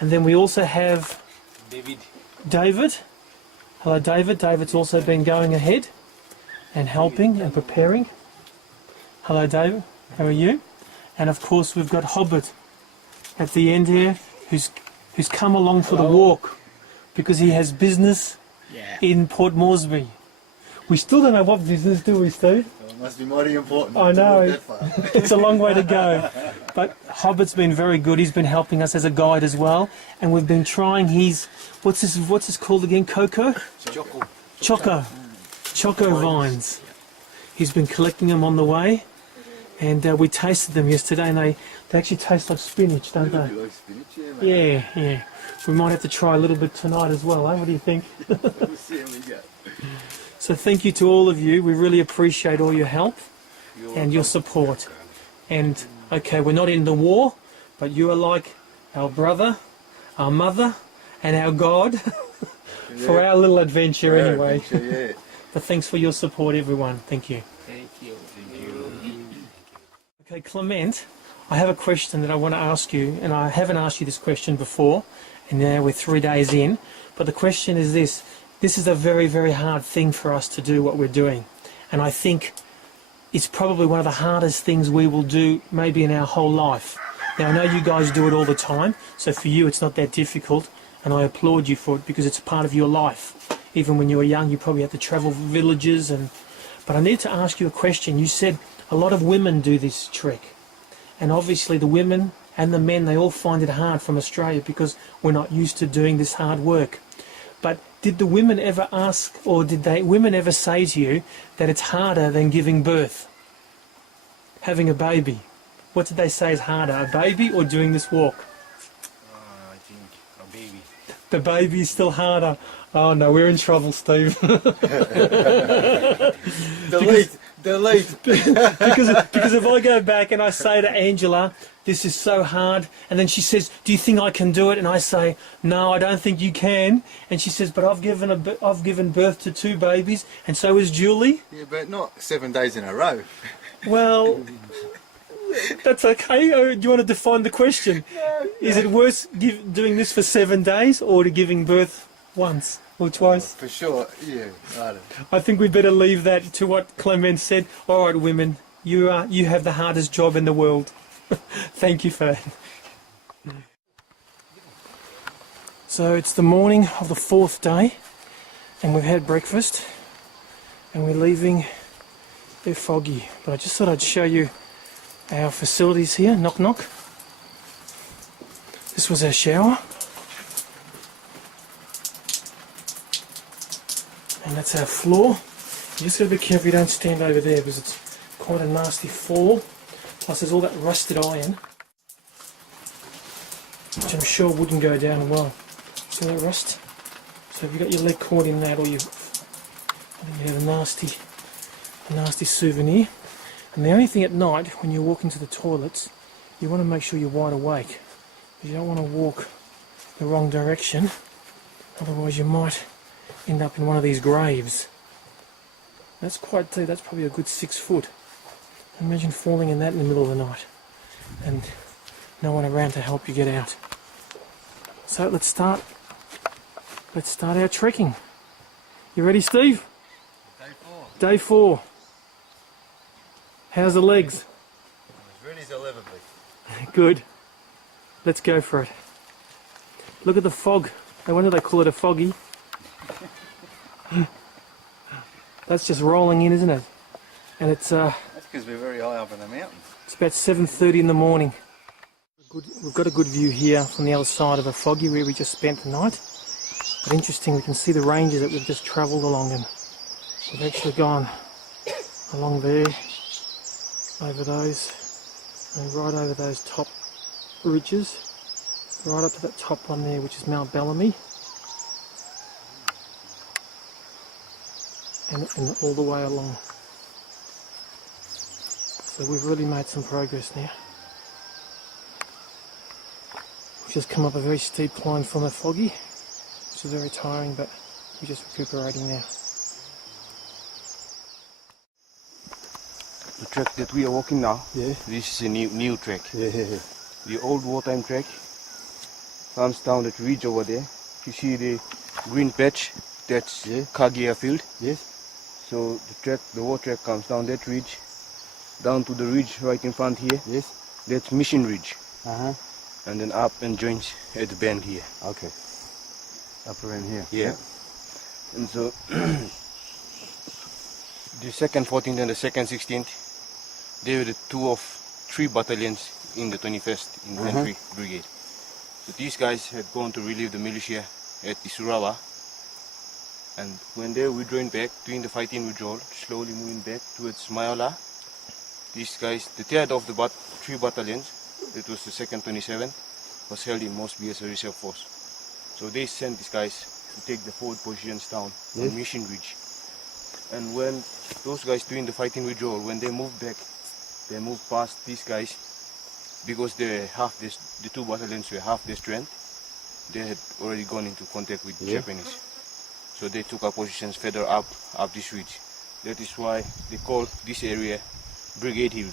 And then we also have David. Hello, David. David's also been going ahead and helping and preparing. Hello, David. How are you? And of course, we've got Hobbit at the end here, who's come along for the walk because he has business in Port Moresby. We still don't know what business, do we, Steve? Well, it must be mighty important. I know. To walk that far. It's a long way to go. But Hobbit's been very good. He's been helping us as a guide as well. And we've been trying his, what's this called again? Cocoa? Choco vines. He's been collecting them on the way. And we tasted them yesterday, and they actually taste like spinach, don't they? Like spinach, yeah, Yeah. We might have to try a little bit tonight as well, eh? What do you think? We'll see how we go. So thank you to all of you. We really appreciate all your help and your support. And okay, we're not in the war, but you are like our brother, our mother, and our God for our little adventure anyway. But thanks for your support, everyone. Thank you. Thank you. Okay, Clement, I have a question that I want to ask you, and I haven't asked you this question before, and now we're 3 days in, but the question is this. This is a very, very hard thing for us to do what we're doing, and I think it's probably one of the hardest things we will do maybe in our whole life. Now, I know you guys do it all the time, so for you it's not that difficult, and I applaud you for it because it's part of your life. Even when you were young, you probably had to travel villages, but I need to ask you a question. You said a lot of women do this trick, and obviously the women and the men, they all find it hard from Australia because we're not used to doing this hard work. But did the women ever ask, or did women ever say to you that it's harder than giving birth? Having a baby. What did they say is harder, a baby or doing this walk? I think a baby. The baby is still harder. Oh no, we're in trouble, Steve. Delete. because if I go back and I say to Angela, this is so hard, and then she says, do you think I can do it? And I say, no, I don't think you can. And she says, but I've given birth to 2 babies, and so is Julie. Yeah, but not 7 days in a row. Well, that's okay. Do you want to define the question? No. Is it worse doing this for 7 days or to giving birth once or twice? For sure, yeah. I don't know. I think we better leave that to what Clement said. All right, women, you have the hardest job in the world. Thank you for that. So it's the morning of the 4th day, and we've had breakfast, and we're leaving. They're foggy, but I just thought I'd show you our facilities here. Knock, knock. This was our shower. And that's our floor. You just got to be careful you don't stand over there because it's quite a nasty fall. Plus there's all that rusted iron, which I'm sure wouldn't go down well. See that rust? So if you've got your leg caught in that, or I think you have a nasty souvenir. And the only thing at night, when you walk into the toilets, you want to make sure you're wide awake. You don't want to walk the wrong direction, otherwise you might end up in one of these graves. That's quite deep. That's probably a good 6 foot. Imagine falling in that in the middle of the night and no one around to help you get out. So let's start our trekking. You ready, Steve? Day 4. How's the legs? As ready as I'll ever be. Good. Let's go for it. Look at the fog. No wonder they call it a foggy. That's just rolling in, isn't it? And it's That's because we're very high up in the mountains. It's about 7:30 in the morning. We've got a good view here from the other side of a foggy where we just spent the night. But interesting, we can see the ranges that we've just travelled along, and we've actually gone along there, over those, and right over those top ridges, right up to that top one there, which is Mount Bellamy, and all the way along. So we've really made some progress now. We've just come up a very steep climb from a foggy, which is very tiring, but we're just recuperating now. The track that we are walking now, Yeah. this is a new track. Yeah. The old wartime track, comes down that ridge over there. You see the green patch, that's Kagi airfield. Yes. So the war track comes down that ridge, down to the ridge right in front here. Yes. That's Mission Ridge. Uh-huh. And then up and joins at the bend here. Okay. Up around here. Yeah. And so the 2nd 14th and the 2nd 16th, they were the 2 of 3 battalions in the 21st Infantry Brigade. So these guys had gone to relieve the militia at Isurawa, and when they withdrawing back, doing the fighting withdrawal, slowly moving back towards Mayola, these guys, the 3rd of the 3 battalions, it was the 2nd 27th, was held in Mosby as a reserve force. So they sent these guys to take the forward positions down on Mission Ridge. And when those guys doing the fighting withdrawal, when they moved back, they moved past these guys, because they were half this, the 2 battalions were half their strength. They had already gone into contact with the Japanese. So they took up positions further up this ridge. That is why they call this area Brigade Hill.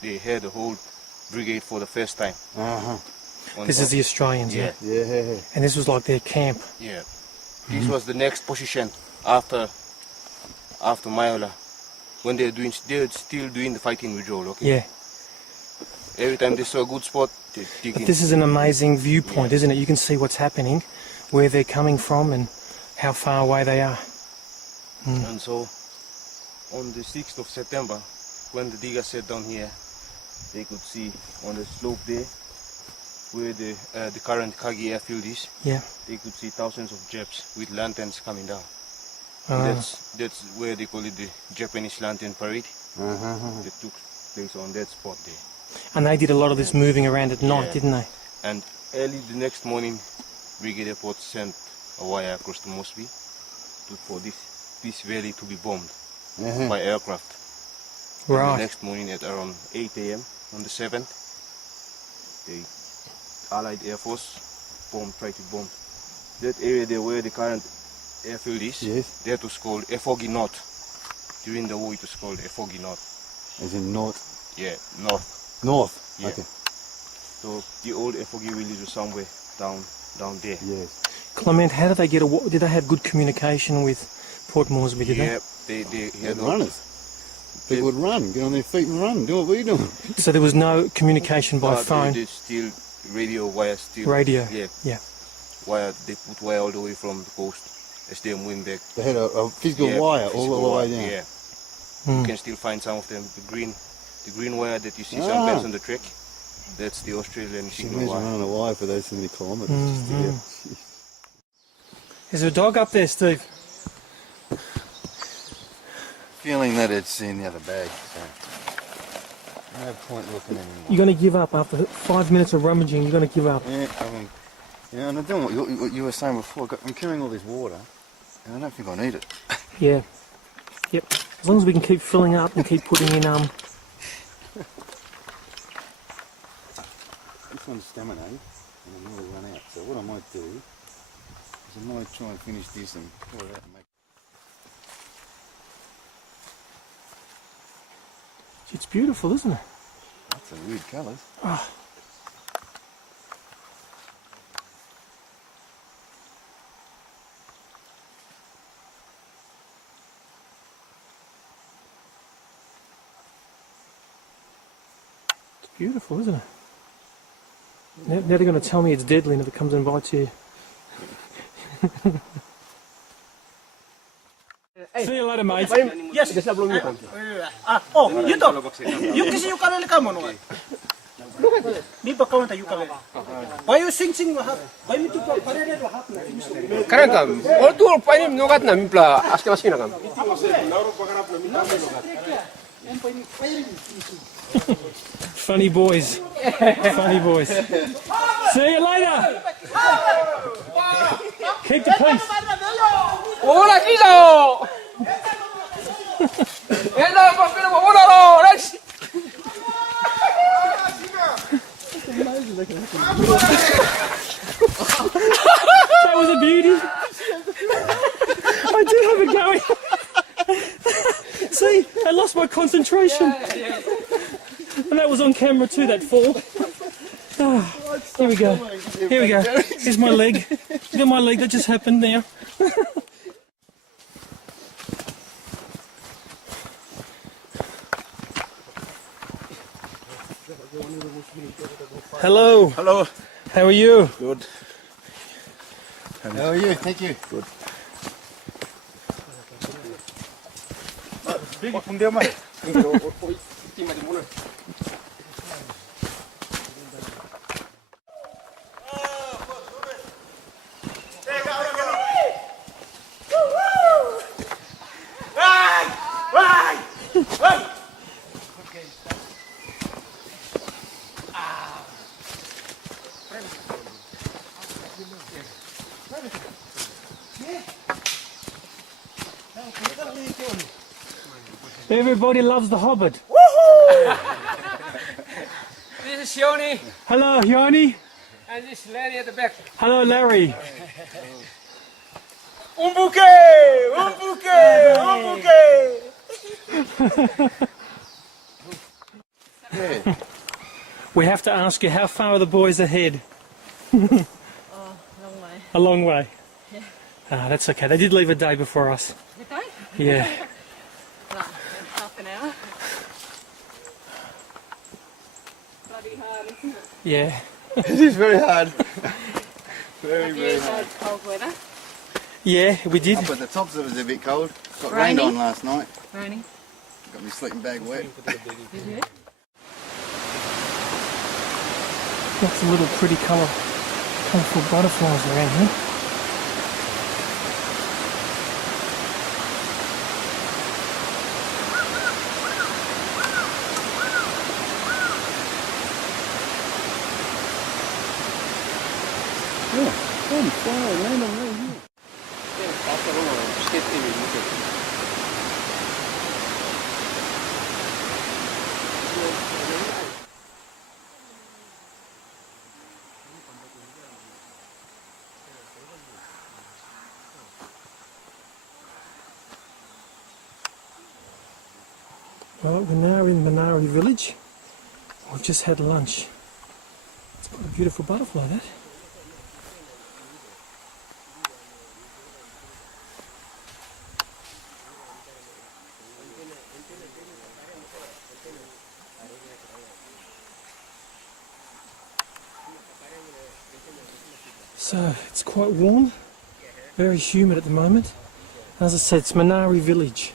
They had the whole brigade for the first time. Uh-huh. This is the Australians, yeah. Yeah. And this was like their camp. Yeah. This was the next position after Mayola. When they were still doing the fighting withdrawal, okay? Yeah. Every time they saw a good spot, they dig in. But this is an amazing viewpoint, isn't it? You can see what's happening, where they're coming from and how far away they are. And so, on the 6th of September, when the diggers sat down here, they could see on the slope there, where the current Kagi airfield is, Yeah. they could see thousands of Japs with lanterns coming down. Ah. That's where they call it the Japanese Lantern Parade. That took place on that spot there. And they did a lot of this moving around at night, didn't they? And early the next morning, Brigade Airport sent a wire across to Mosby for this valley to be bombed by aircraft. Right. And the next morning at around 8 a.m. on the 7th, the Allied Air Force tried to bomb that area there where the current airfield is. Yes. That was called Efogi North. During the war it was called Efogi North. As in north. Yeah, north. North. Yeah. Okay. So the old Efogi village was somewhere down there. Yes. Clement, how did they get did they have good communication with Port Moresby, did Yeah, they Had had runners. People would run, get on their feet and run, do what we do. they? So there was no communication by phone? There's still radio wire still. Radio. Yeah. Wire, they put wire all the way from the coast as they're moving back. They had a physical wire all the way down. Yeah. Hmm. You can still find some of them. The green wire that you see sometimes on the track, that's the Australian signal Imagine wire. running a wire for those so many kilometres. Just to get. Is there a dog up there, Steve? Feeling that it's in the other bag. So. No point looking anymore. You're going to give up after 5 minutes of rummaging. You're going to give up. Yeah, I mean, and I'm doing what you were saying before. I'm carrying all this water, and I don't think I need it. Yeah. Yep. As long as we can keep filling up and keep putting in This one's staminate, and I'm nearly run out. So what I might do is I might try and finish this and pour it out and make. It's beautiful, isn't it? That's some weird colours. Oh. It's beautiful, isn't it? Now they're going to tell me it's deadly if it comes and bites you. See you later, mate. Yes. Oh, yuto. Yukisi ukulele ka mono. Di ba kawanta ukulele? Bayo sing mahap. Bayo mito pa parere do hap na. 그러니까 어두울 빠님 노갔나 민플라 아스케마시나 감. Funny boys. Funny boys. See you later. Keep the peace. 오라 기zo. 얘나 papel 오라로 렉스. That was a beauty. I did have it going. See, I lost my concentration. And that was on camera too, that fall. Ah, here we go. Here we go. Here's my leg. Look at my leg. That just happened now. Hello. Hello. How are you? Good. How are you? Thank you. Good. Big from there, mate. Everybody loves the Hobbit. This is Shoni, Hello, Yoni. and this is Larry at the back. Hello, Larry. Umbuke! Umbuke! Umbuke! Yeah. We have to ask you, how far are the boys ahead? Long way. A long way. Yeah. Ah, that's okay. They did leave a day before us. Did they? Yeah. Right, half an hour. Bloody hard, isn't it? Yeah. It is very hard. Very, Have very you hard. had cold weather? Yeah, we did. Up at the tops it was a bit cold. Got Raining? rained on last night. Raining? Got my sleeping bag wet. Did you? Lots of little pretty colourful butterflies around here. Yeah. Fun, fire, land on right here. Well, we're now in Manari village. We've just had lunch. It's quite a beautiful butterfly, that. So it's quite warm, very humid at the moment. As I said, it's Manari village.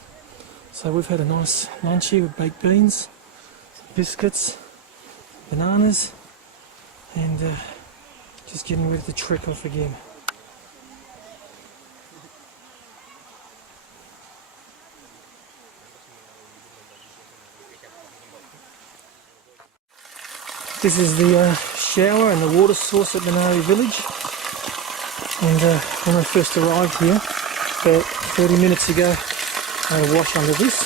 So we've had a nice lunch here with baked beans, biscuits, bananas, and just getting ready to trek off again. This is the shower and the water source at Manari village. And when I first arrived here, about 30 minutes ago, I had a wash under this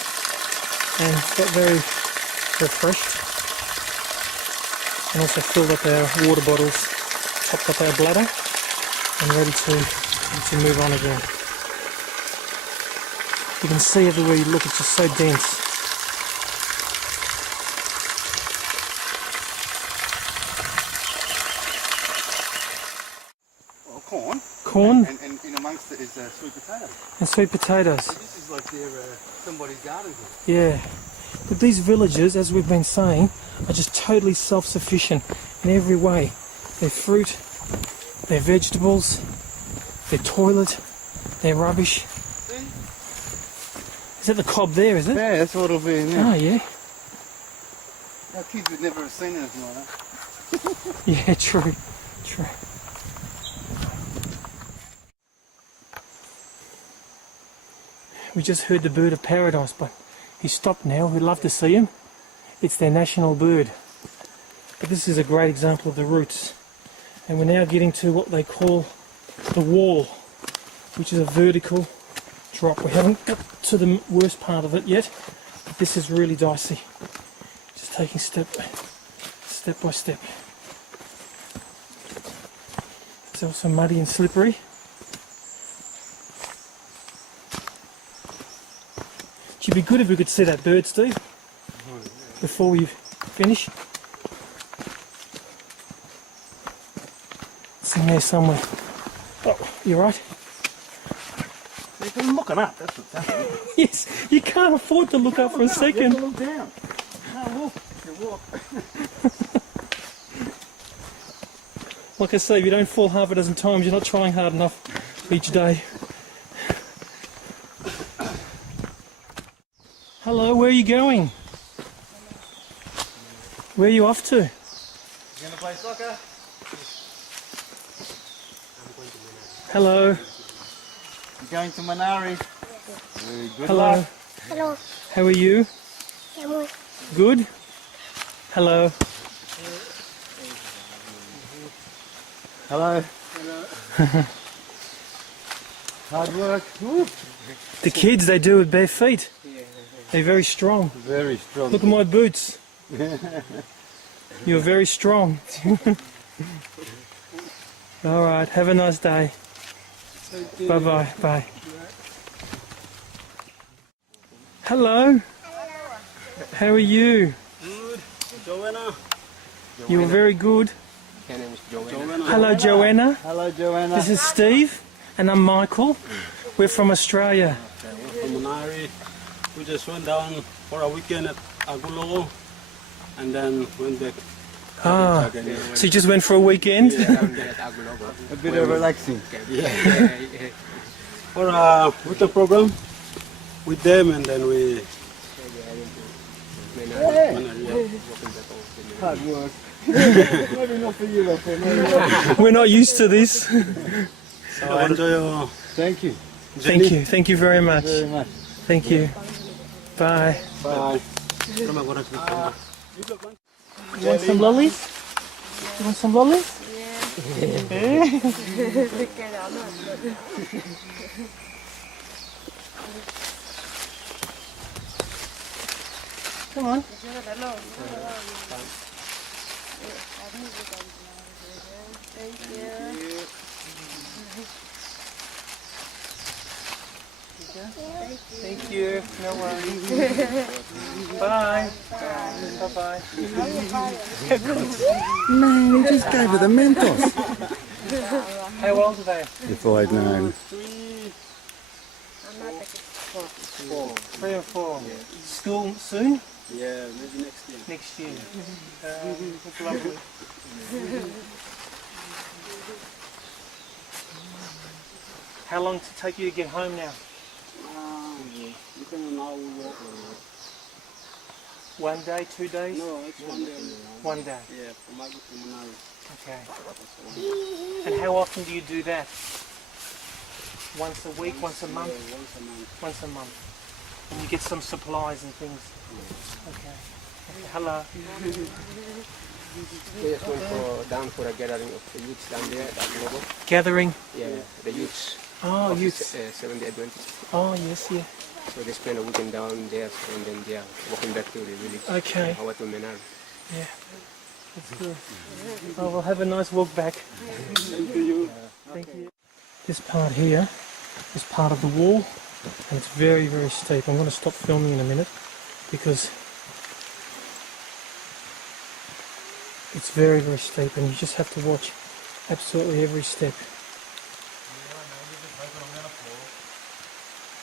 and got very refreshed. And also filled up our water bottles, topped up our bladder, and ready to move on again. You can see everywhere you look, it's just so dense. Well, corn. Corn And in amongst it is sweet potatoes. and sweet potatoes. This is like their somebody's garden here. Yeah. But these villages, as we've been saying, are just totally self-sufficient in every way. Their fruit, their vegetables, their toilet, their rubbish. Is that the cob there, is it? Yeah, that's what it'll be in there. Oh, yeah. Our kids would never have seen anything like that. Yeah, true. True. We just heard the bird of paradise, but he's stopped now. We'd love to see him. It's their national bird. But this is a great example of the roots. And we're now getting to what they call the wall, which is a vertical drop. We haven't got to the worst part of it yet, but this is really dicey. Just taking step by step. It's also muddy and slippery. It would be good if we could see that bird, Steve, before we finish. in there somewhere. Oh, you right? I'm looking up, that's what's happening. Yes, you can't afford to look up for a second. Look down. No, look, you walk. Like I say, if you don't fall half a dozen times, you're not trying hard enough each day. Hello, where are you going? Where are you off to? You gonna play soccer? Hello. You're going to Manari. Very good Hello. luck. Hello. How are you? Hello. Good? Hello. Hello. Hard work. Woo. The kids, they do it bare feet. They're very strong. Very strong. Look at my boots. You're very strong. All right, have a nice day. Bye-bye. Bye. Hello. How are you? Joanna. You were very good. Her name is Joanna. Hello, Joanna. Hello, Joanna. This is Steve, and I'm Michael. We're from Australia. From Manari. We just went down for a weekend at Agulo and then went back. Ah, so you just went for a weekend? Down there at Agulogo. A bit of relaxing. For a winter program with them and then we Hard work. Maybe not for you, though, for me. We're not used to this. so enjoy your Thank you. Thank you. Thank you very much. Very much. Thank you. Bye. bye. You want some lollies? You want some lollies? Come on. Thank you. No worries. Bye. Bye-bye. Man, you just gave her the Mentos. How old are they? If I'd known. 3 or 4. School soon? Yeah, maybe next year. Next year. That's lovely. How long does it take you to get home now? Depending on how we work. 1 day, 2 days? No, it's 1 day. 1 day. Yeah, from Agu to Manari. Okay. And how often do you do that? Once a week, once a month? Once a month. Once a month. And you get some supplies and things? Okay. Hello. We just went down for a gathering of the youths down there at Agulogo. Gathering? Yeah, the youths. Oh, of youths. Seventh-day Adventists. Oh, yes, yeah. So they spent a weekend down there and then they are walking back to the village. Okay. To Menari. Yeah. That's good. Oh, well, have a nice walk back. Thank you. Thank you. This part here is part of the wall, and it's very, very steep. I'm going to stop filming in a minute because it's very, very steep, and you just have to watch absolutely every step.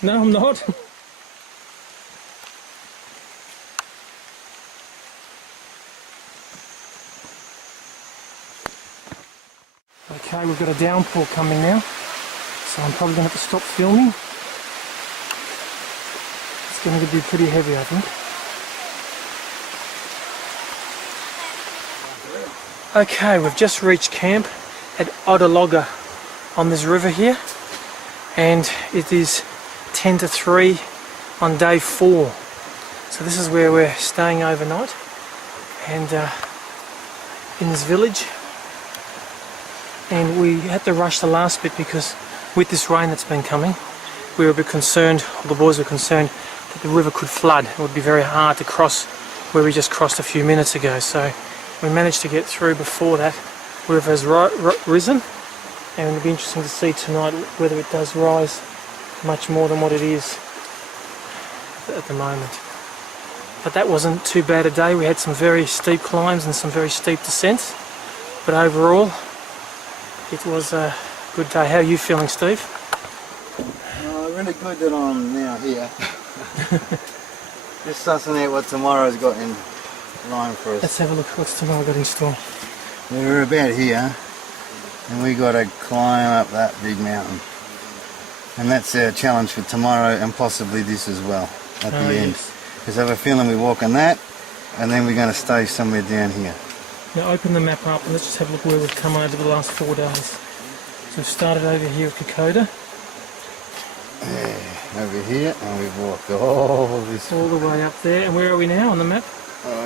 No, I'm not. Okay, we've got a downpour coming now, so I'm probably going to have to stop filming. It's going to be pretty heavy, I think. Okay, we've just reached camp at Odologa on this river here, and it is 10 to 3 on day 4. So this is where we're staying overnight, and in this village. And we had to rush the last bit because with this rain that's been coming, we were a bit concerned, or the boys were concerned, that the river could flood. It would be very hard to cross where we just crossed a few minutes ago. So we managed to get through before that river has risen, and it'll be interesting to see tonight whether it does rise much more than what it is at the moment. But that wasn't too bad a day. We had some very steep climbs and some very steep descents, but overall It was a good day. How are you feeling, Steve? Really good that I'm now here. Just sussing out what tomorrow's got in line for us. Let's have a look what's tomorrow got in store. We're about here, and we got to climb up that big mountain. And that's our challenge for tomorrow, and possibly this as well, at the end. Yes. Because I have a feeling we walk on that, and then we're going to stay somewhere down here. Now open the map up and let's just have a look where we've come over the last 4 days. So we've started over here at Kokoda. Over here, and we've walked all this All the way up there. And where are we now on the map?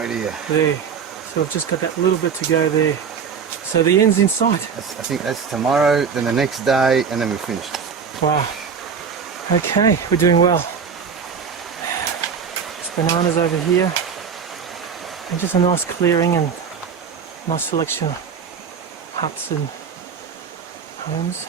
right here. There. So we've just got that little bit to go there. So the end's in sight. I think that's tomorrow, then the next day, and then we're finished. Wow. Okay, we're doing well. There's bananas over here. And just a nice clearing and nice selection of huts and homes.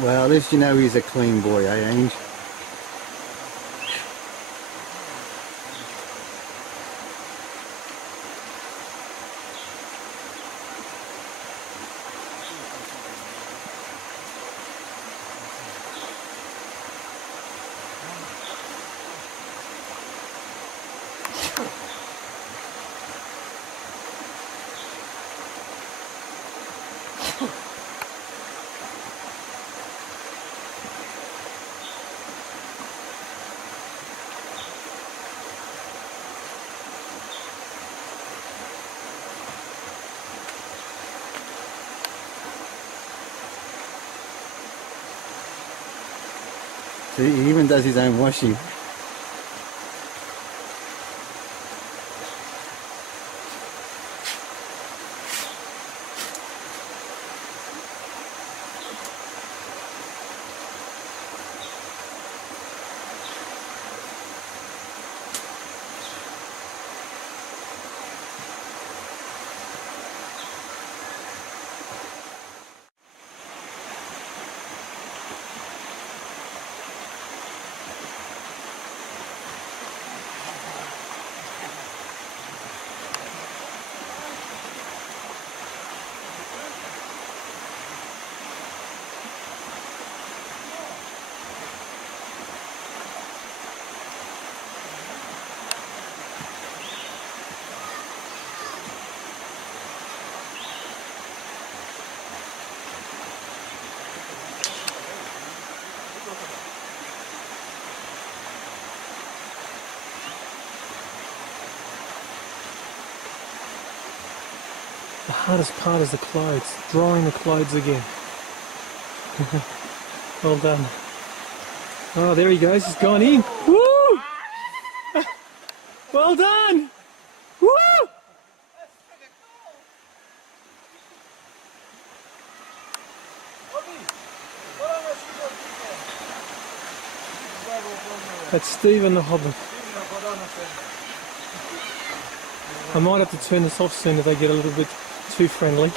Well, at least you know he's a clean boy, eh, Ange? So he even does his own washing. The hardest part is the clothes, drying the clothes again. Well done. Oh, there he goes, he's gone in. Woo! Well done! Woo! That's Stephen the Hobbit. I might have to turn this off soon if they get a little bit too friendly.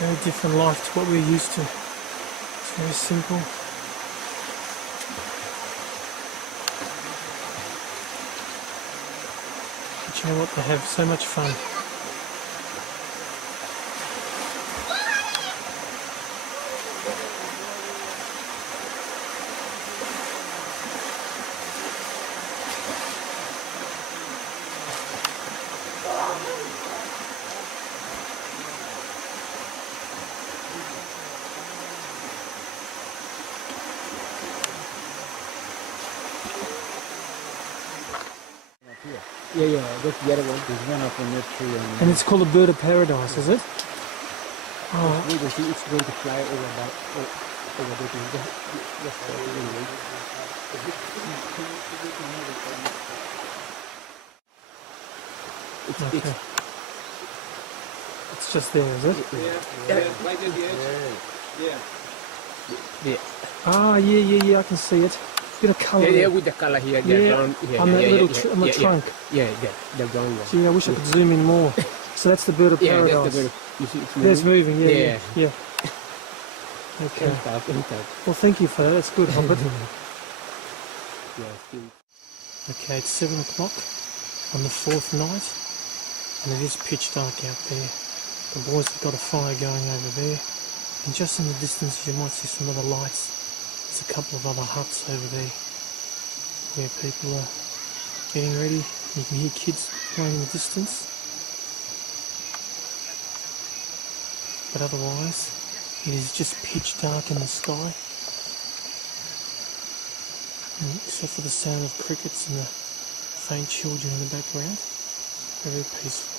Very different life to what we're used to. It's very simple. But you know what? They have so much fun. Yeah, that's the other one. There's one up on that tree. And it's called a bird of paradise, is it? Oh, Maybe it's going to fly over that. Over the thing. okay. It's just there, is it? Yeah. Ah, yeah, I can see it. Bit of colour. Yeah, with the color here. Yeah, brown, on that little on the trunk. Yeah, the brown one. Gee, I wish I could zoom in more. So that's the bird of Yeah, paradise. that's the bird. You see, it's There's moving. moving, yeah. Okay. Anytime. Well, thank you for that. That's good, Humbert. Yeah, still. Okay, it's 7 o'clock on the 4th night, and it is pitch dark out there. The boys have got a fire going over there, and just in the distance you might see some other lights. There's a couple of other huts over there where people are getting ready. You can hear kids playing in the distance. But otherwise, it is just pitch dark in the sky. And except for the sound of crickets and the faint children in the background. Very peaceful.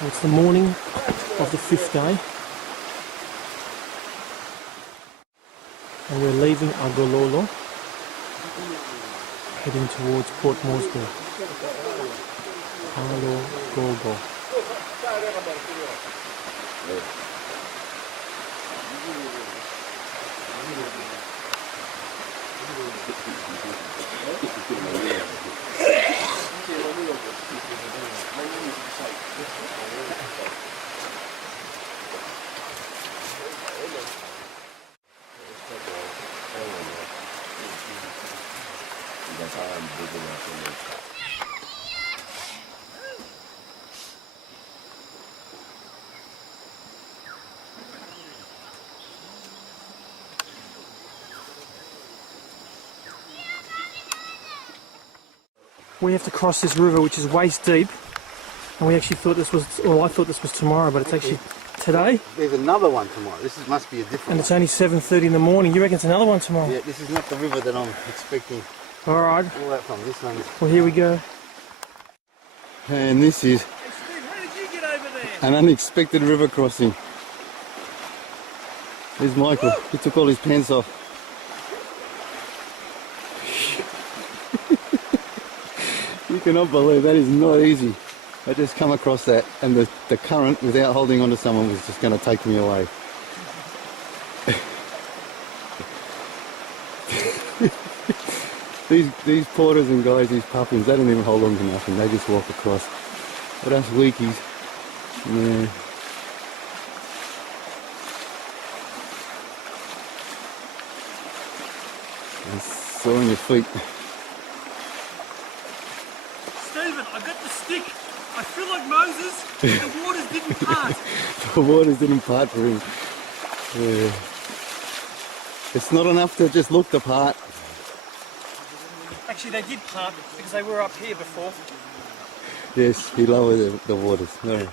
It's the morning of the 5th day, and we're leaving Agololo, heading towards Port Moresby. Agololo. We have to cross this river, which is waist deep, and we actually thought this was, well, I thought this was tomorrow, but it's actually today, There's another one tomorrow. Must be a different and it's only 7:30 in the morning. You reckon it's another one tomorrow? Yeah, this is not the river that I'm expecting All right. all that from. This one is. Well, here we go. And this is an unexpected river crossing. There's Michael. He took all his pants off. You cannot believe that is not easy. I just come across that, and the current, without holding onto someone, was just going to take me away. These porters and guys, these puffins, they don't even hold on to nothing. They just walk across. But us weekies, yeah. It's sore on your feet. Stephen, I got the stick. I feel like Moses. The waters didn't part. The waters didn't part for him. Yeah. It's not enough to just look the part. Actually, they did part because they were up here before. Yes, he lowered the waters. No.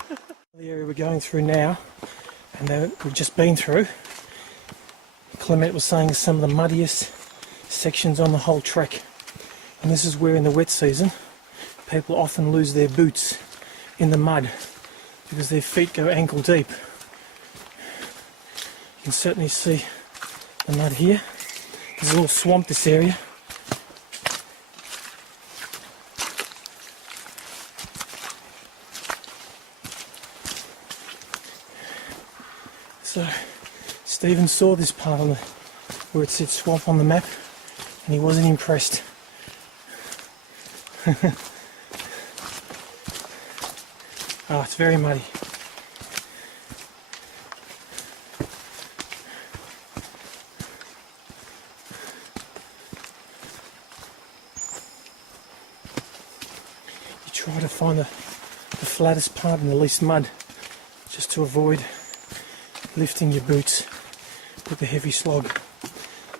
The area we're going through now, and we've just been through, Clement was saying is some of the muddiest sections on the whole trek. And this is where in the wet season, people often lose their boots in the mud because their feet go ankle deep. You can certainly see the mud here. There's a little swamp, this area. So Stephen saw this part on where it said swamp on the map, and he wasn't impressed. Oh, it's very muddy. You try to find the flattest part and the least mud, just to avoid lifting your boots with the heavy slog.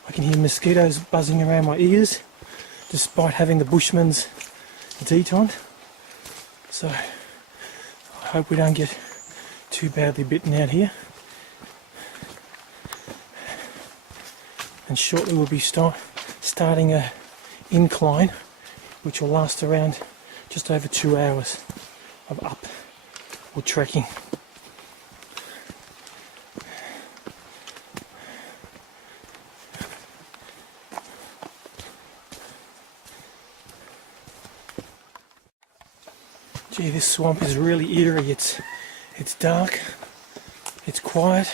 I can hear mosquitoes buzzing around my ears, despite having the Bushman's DEET on. So I hope we don't get too badly bitten out here. And shortly we'll be starting a incline which will last around just over 2 hours of up or trekking. Gee, this swamp is really eerie. It's dark, it's quiet,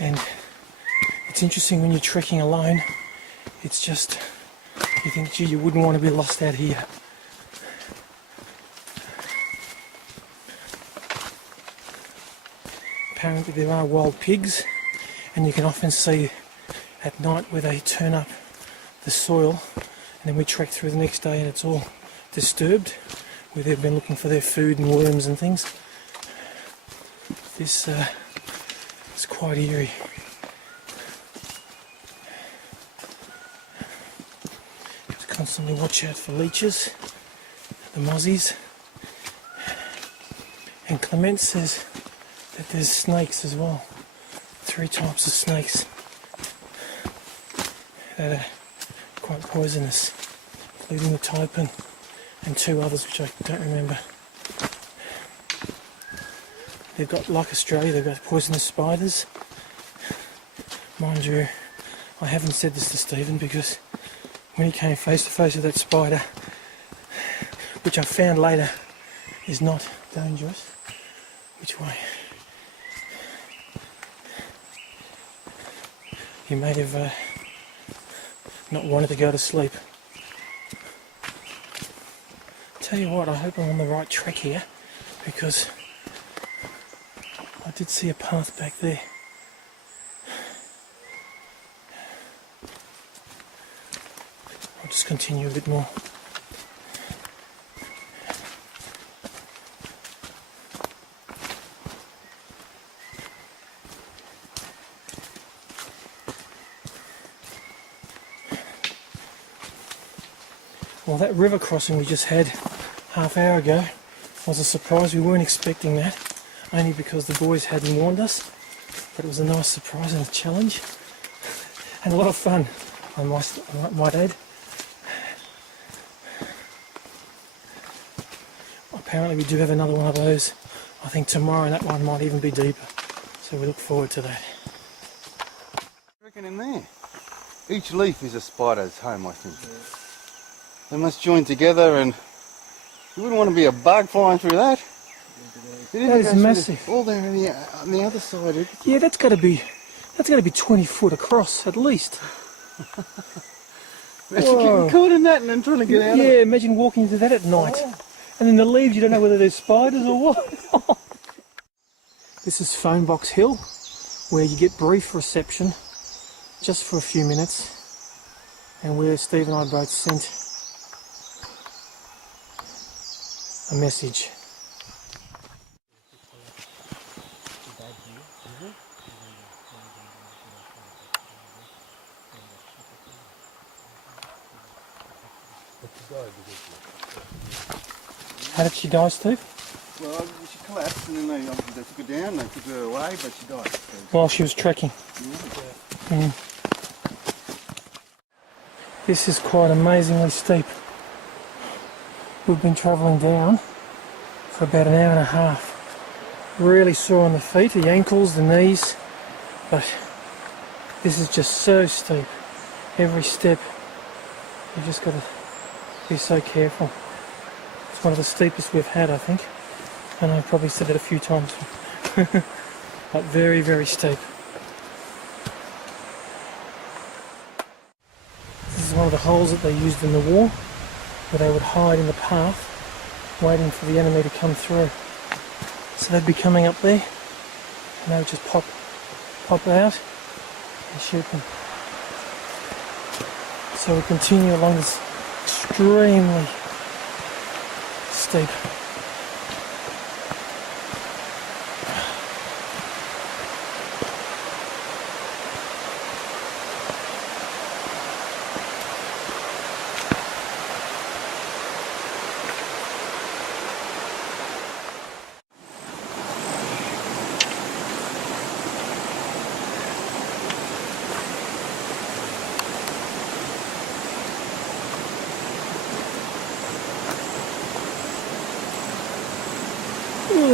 and it's interesting when you're trekking alone. It's just, you think, gee, you wouldn't want to be lost out here. Apparently there are wild pigs, and you can often see at night where they turn up the soil, and then we trek through the next day and it's all disturbed, where they've been looking for their food and worms and things. This is quite eerie. Just constantly watch out for leeches, the mozzies, and Clement says that there's snakes as well. 3 types of snakes that are quite poisonous, including the taipan and 2 others which I don't remember. They've got, like Australia, they've got poisonous spiders. Mind you, I haven't said this to Stephen because when he came face to face with that spider, which I found later is not dangerous. Which way? He may have not wanted to go to sleep. Tell you what, I hope I'm on the right track here, because I did see a path back there. I'll just continue a bit more. Well, that river crossing we just had half hour ago was a surprise. We weren't expecting that, only because the boys hadn't warned us, but it was a nice surprise and a challenge and a lot of fun, I might add. Apparently we do have another one of those, I think tomorrow, and that one might even be deeper, so we look forward to that. I reckon in there. Each leaf is a spider's home, I think. They must join together, and you wouldn't want to be a bug flying through that. That is massive. All there on the other side. Yeah, that's got to be 20 foot across at least. Imagine getting caught in that and then trying to get out of it. Yeah, imagine walking into that at night. And then the leaves, you don't know whether there's spiders or what. This is Phone Box Hill, where you get brief reception just for a few minutes, and where Steve and I both sent a message. How did she die, Steve? Well, she collapsed, and then they took her down, they took her away, but she died. While she was trekking. This is quite amazingly steep. We've been travelling down for about an hour and a half. Really sore on the feet, the ankles, the knees, but this is just so steep. Every step, you've just got to be so careful. It's one of the steepest we've had, I think. And I've probably said it a few times. But very, very steep. This is one of the holes that they used in the war, where they would hide in the path, waiting for the enemy to come through. So they'd be coming up there, and they would just pop out and shoot them. So we continue along this extremely steep.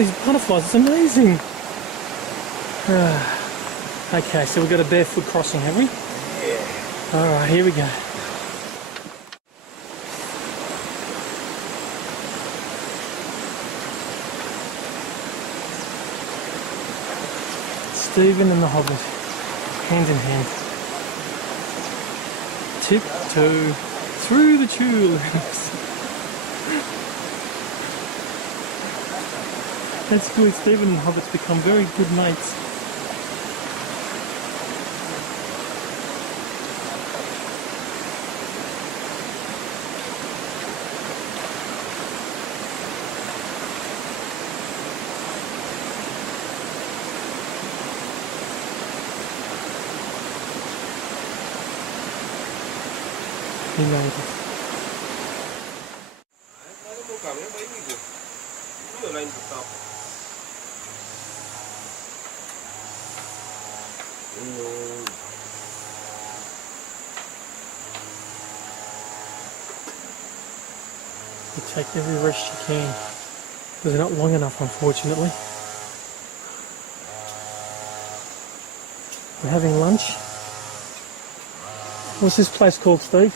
these butterflies, it's amazing. Okay, so we've got a barefoot crossing, have we? Yeah. Alright, here we go. Stephen and the Hobbit, hand in hand. Tiptoe through the tulips. That's good, Stephen and the Hobbit's become very good mates. He made it. You take every rest you can. They're not long enough, unfortunately. We're having lunch. What's this place called, Steve?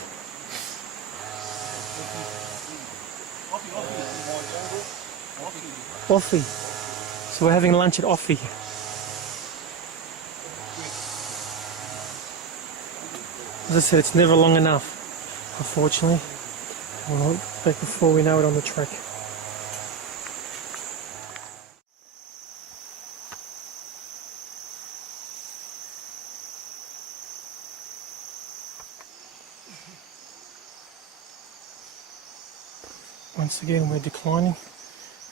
Offie. So we're having lunch at Offie. As I said, it's never long enough, unfortunately. We'll look back before we know it on the track. Once again we're declining,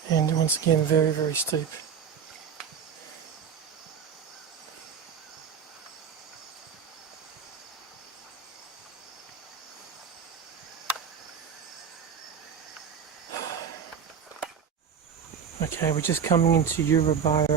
and once again very, very steep. Okay, we're just coming into Urubara.